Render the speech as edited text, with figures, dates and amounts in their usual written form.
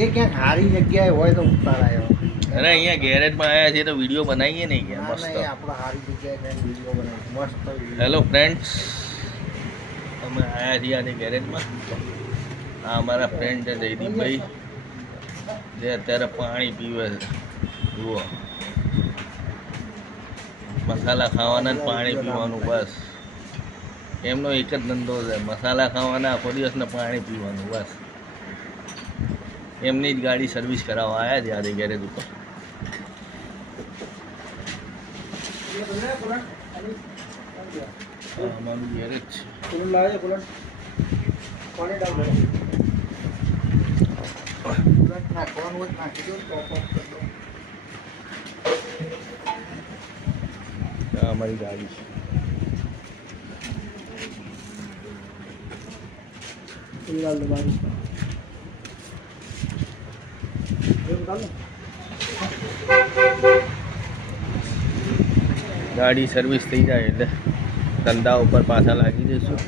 એ ક્યાંક સારી જગ્યાએ હોય તો ઉતારાય. અરે અહીંયા ગેરેજમાં આવ્યા છીએ તો વિડીયો બનાવીએ ને કે મસ્ત. આપણે સારી જગ્યાએ વિડીયો બનાવીએ મસ્ત. હેલો ફ્રેન્ડ્સ, અમે આવ્યા છીએ આજે ગેરેજમાં. આ અમારા ફ્રેન્ડ છે જયદીપભાઈ, જે અત્યારે પાણી પીવે છે. જુઓ, મસાલા ખાવાના ને પાણી પીવાનું, બસ એમનો એક જ ધંધો છે, મસાલા ખાવાના, આખો દિવસ ને પાણી પીવાનું, બસ. એમની જ ગાડી સર્વિસ કરાવવા આવ્યા છે આજે ગેરેજ ઉપર. અમારું ગેરેજ છે. અમારી ગાડી છે. ગાડી સર્વિસ થઈ જાય એટલે ધંધા ઉપર પાછા લાગી જઈશું.